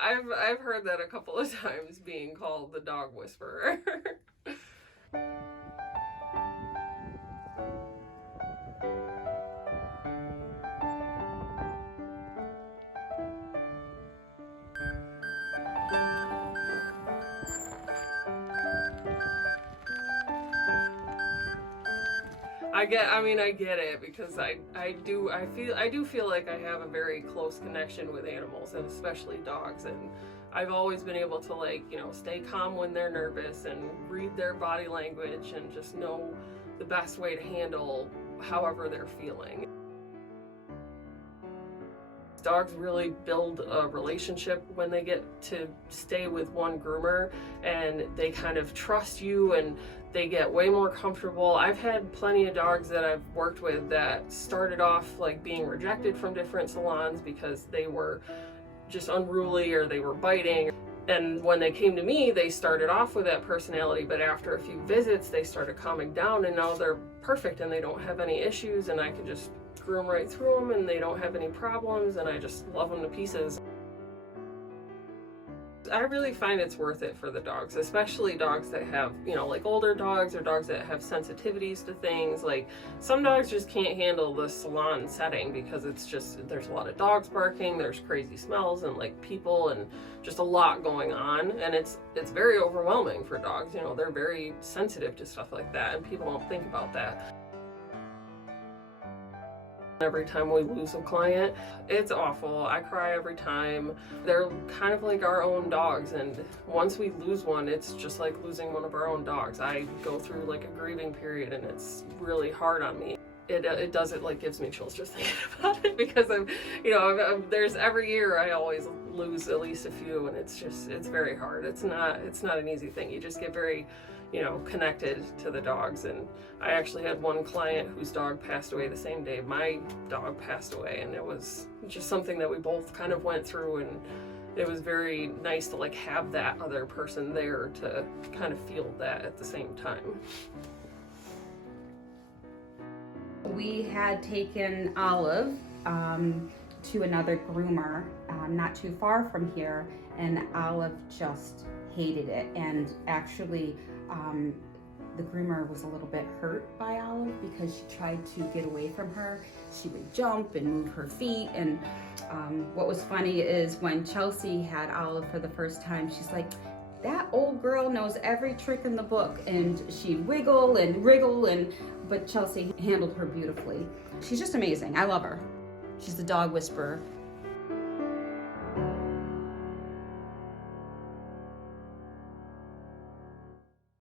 I've heard that a couple of times, being called the dog whisperer. I get it, because I do feel like I have a very close connection with animals, and especially dogs, and I've always been able to, like, stay calm when they're nervous and read their body language and just know the best way to handle however they're feeling. Dogs really build a relationship when they get to stay with one groomer, and they kind of trust you and they get way more comfortable. I've had plenty of dogs that I've worked with that started off like being rejected from different salons because they were just unruly or they were biting. And when they came to me, they started off with that personality, but after a few visits, they started calming down, and now they're perfect and they don't have any issues, and I can just groom right through them and they don't have any problems, and I just love them to pieces. I really find it's worth it for the dogs, especially dogs that have, like older dogs or dogs that have sensitivities to things. Like, some dogs just can't handle the salon setting because there's a lot of dogs barking, there's crazy smells and like people and just a lot going on, and it's very overwhelming for dogs. They're very sensitive to stuff like that, and people don't think about that. Every time we lose a client, it's awful. I cry every time. They're kind of like our own dogs, and once we lose one, it's just like losing one of our own dogs. I go through like a grieving period, and it's really hard on me. It does, it like gives me chills just thinking about it, because there's every year I always lose at least a few, and it's very hard. It's not an easy thing. You just get very connected to the dogs. And I actually had one client whose dog passed away the same day my dog passed away, and it was just something that we both kind of went through, and it was very nice to like have that other person there to kind of feel that at the same time. We had taken Olive to another groomer not too far from here, and Olive just hated it. And actually the groomer was a little bit hurt by Olive because she tried to get away from her. She would jump and move her feet, and what was funny is when Chelsea had Olive for the first time, she's like, that old girl knows every trick in the book, and she'd wiggle and wriggle, but Chelsea handled her beautifully. She's just amazing. I love her. She's the dog whisperer.